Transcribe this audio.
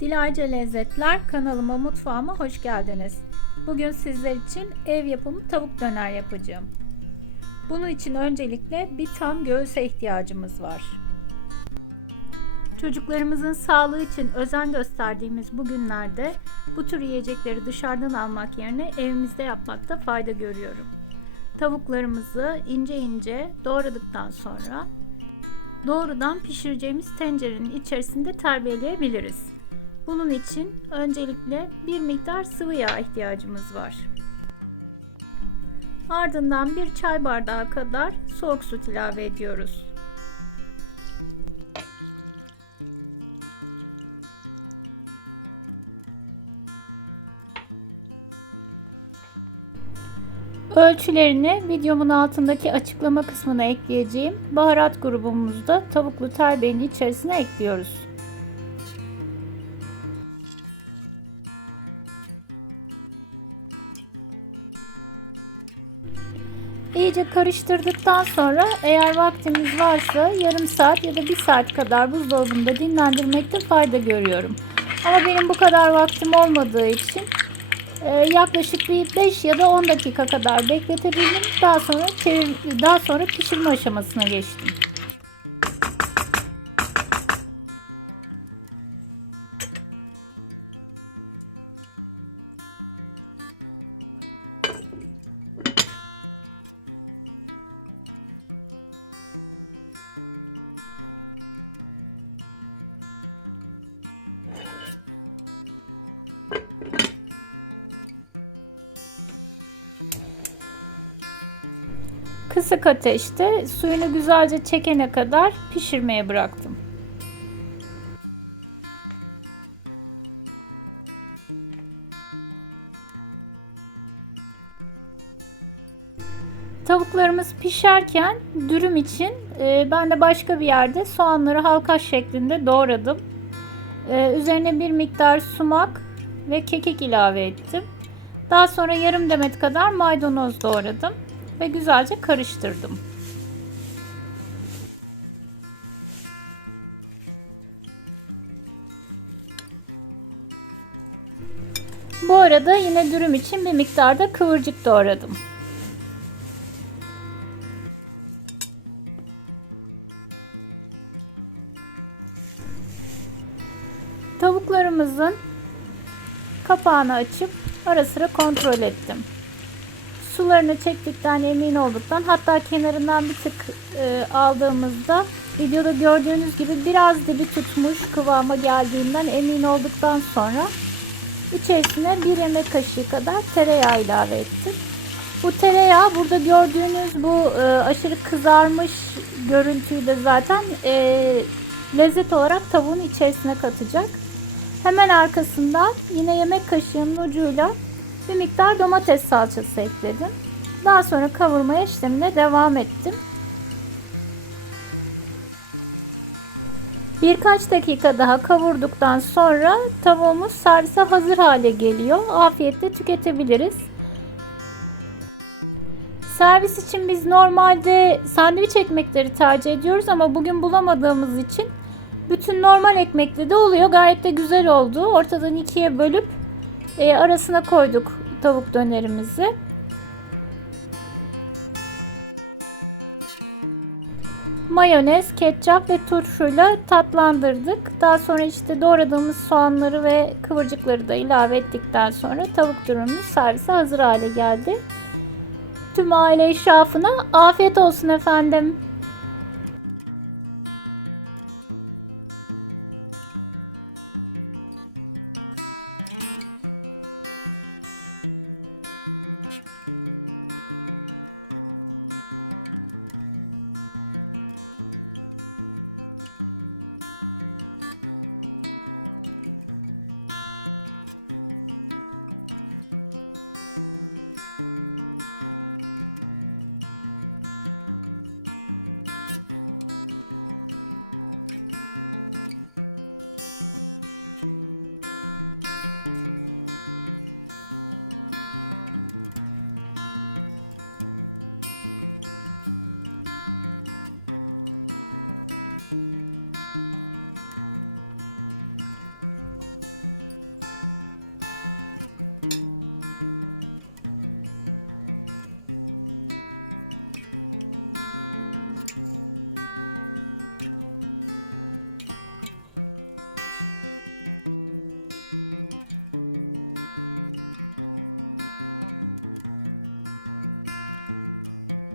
Dilayca Lezzetler kanalıma mutfağıma hoş geldiniz. Bugün sizler için ev yapımı tavuk döner yapacağım. Bunun için öncelikle bir tam göğüse ihtiyacımız var. Çocuklarımızın sağlığı için özen gösterdiğimiz bu günlerde bu tür yiyecekleri dışarıdan almak yerine evimizde yapmakta fayda görüyorum. Tavuklarımızı ince ince doğradıktan sonra doğrudan pişireceğimiz tencerenin içerisinde terbiyeleyebiliriz. Bunun için öncelikle bir miktar sıvı yağ ihtiyacımız var. Ardından bir çay bardağı kadar soğuk süt ilave ediyoruz. Ölçülerini videomun altındaki açıklama kısmına ekleyeceğim baharat grubumuzda tavuklu terbiyenin içerisine ekliyoruz. İyice karıştırdıktan sonra eğer vaktiniz varsa yarım saat ya da bir saat kadar buzdolabında dinlendirmekte fayda görüyorum. Ama benim bu kadar vaktim olmadığı için e, yaklaşık bir 5 ya da 10 dakika kadar bekletebildim. Daha sonra çevir, daha sonra pişirme aşamasına geçtim. Kısık ateşte suyunu güzelce çekene kadar pişirmeye bıraktım. Tavuklarımız pişerken dürüm için e, ben de başka bir yerde soğanları halka şeklinde doğradım. E, üzerine bir miktar sumak ve kekik ilave ettim. Daha sonra yarım demet kadar maydanoz doğradım ve güzelce karıştırdım. Bu arada yine dürüm için bir miktarda kıvırcık doğradım. Tavuklarımızın kapağını açıp ara sıra kontrol ettim sularını çektikten emin olduktan hatta kenarından bir tık e, aldığımızda videoda gördüğünüz gibi biraz dibi tutmuş kıvama geldiğinden emin olduktan sonra içerisine bir yemek kaşığı kadar tereyağı ilave ettim. Bu tereyağı burada gördüğünüz bu e, aşırı kızarmış görüntüyü de zaten e, lezzet olarak tavuğun içerisine katacak. Hemen arkasından yine yemek kaşığının ucuyla bir miktar domates salçası ekledim. Daha sonra kavurmaya işlemine devam ettim. Birkaç dakika daha kavurduktan sonra tavuğumuz servise hazır hale geliyor. Afiyetle tüketebiliriz. Servis için biz normalde sandviç ekmekleri tercih ediyoruz ama bugün bulamadığımız için bütün normal ekmekli de oluyor. Gayet de güzel oldu. Ortadan ikiye bölüp e, arasına koyduk tavuk dönerimizi. Mayonez, ketçap ve turşuyla tatlandırdık. Daha sonra işte doğradığımız soğanları ve kıvırcıkları da ilave ettikten sonra tavuk dürümümüz servise hazır hale geldi. Tüm aile eşrafına afiyet olsun efendim.